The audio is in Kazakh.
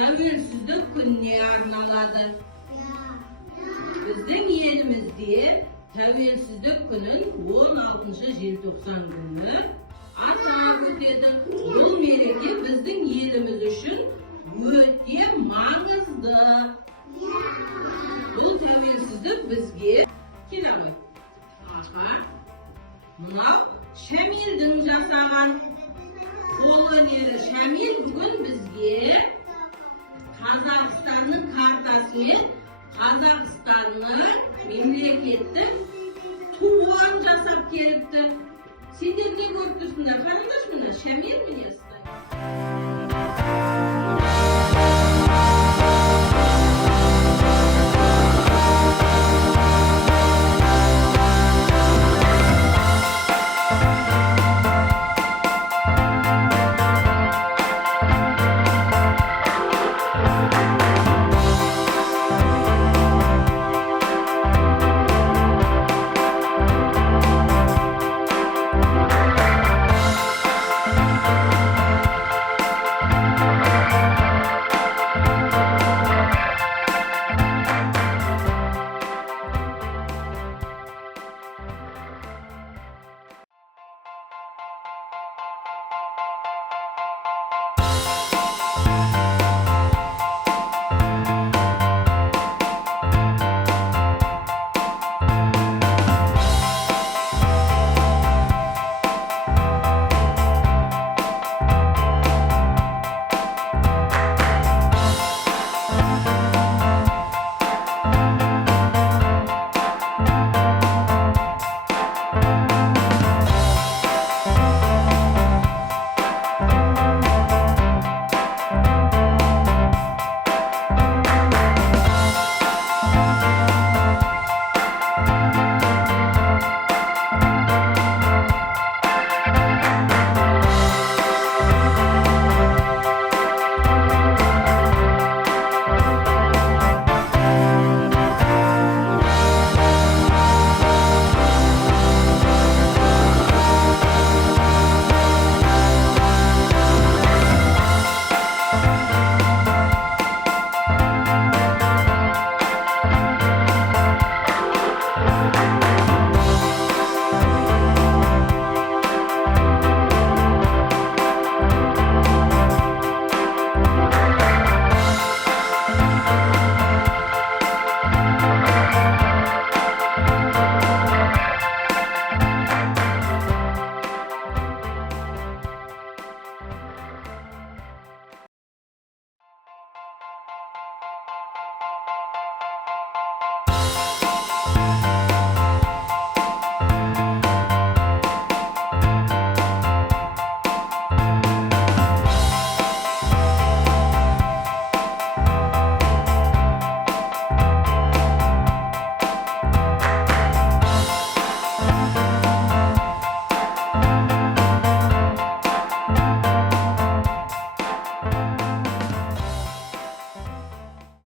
Тәуелсіздік күніне арналады. Біздің елімізде Тәуелсіздік күнін 16 желтоқсан күні атап өтеді. Бұл мереке біздің еліміз үшін өте маңызды. Бұл тәуелсіздік бізге келеміз. Аға, мынау Шәмелдің жасаған қолөнері. Шәмел бүгін бізге Қазақстанның картасы мен Қазақстанның мемлекеттік туын жасап келіпті. Сендер не көріп тұрсыңдар? Қараңдаршы мына Шәмел міне.